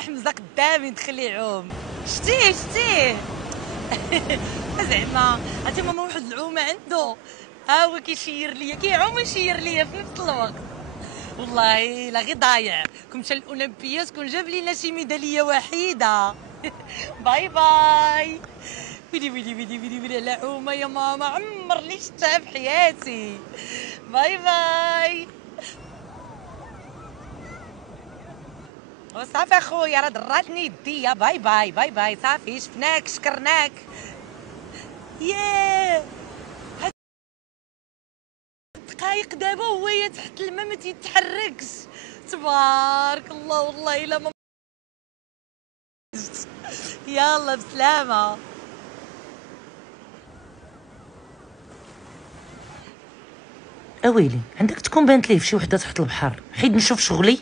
حمزه قدامي ندخل يعوم. شتيه زعما عرفتي ماما واحد العومه عنده، ها هو كيشير ليا كيعوم ويشير ليا في نفس الوقت. والله لا غير ضايع، كون مشى الاولمبيات كون جاب لينا شي ميداليه وحيده. باي باي. ويلي على عومه يا ماما، عمر لي شفتها في حياتي. باي باي. وصافي اخويا راه ضراتني يديا. باي باي باي باي. صافي شفناك شكرناك. ياه دقايق دابا وهي تحت الماء ما تيتحركش. تبارك الله والله الا ما. يلا بسلامه. اويلي عندك تكون بانت ليه فشي وحده تحت البحر، حيد نشوف شغلي.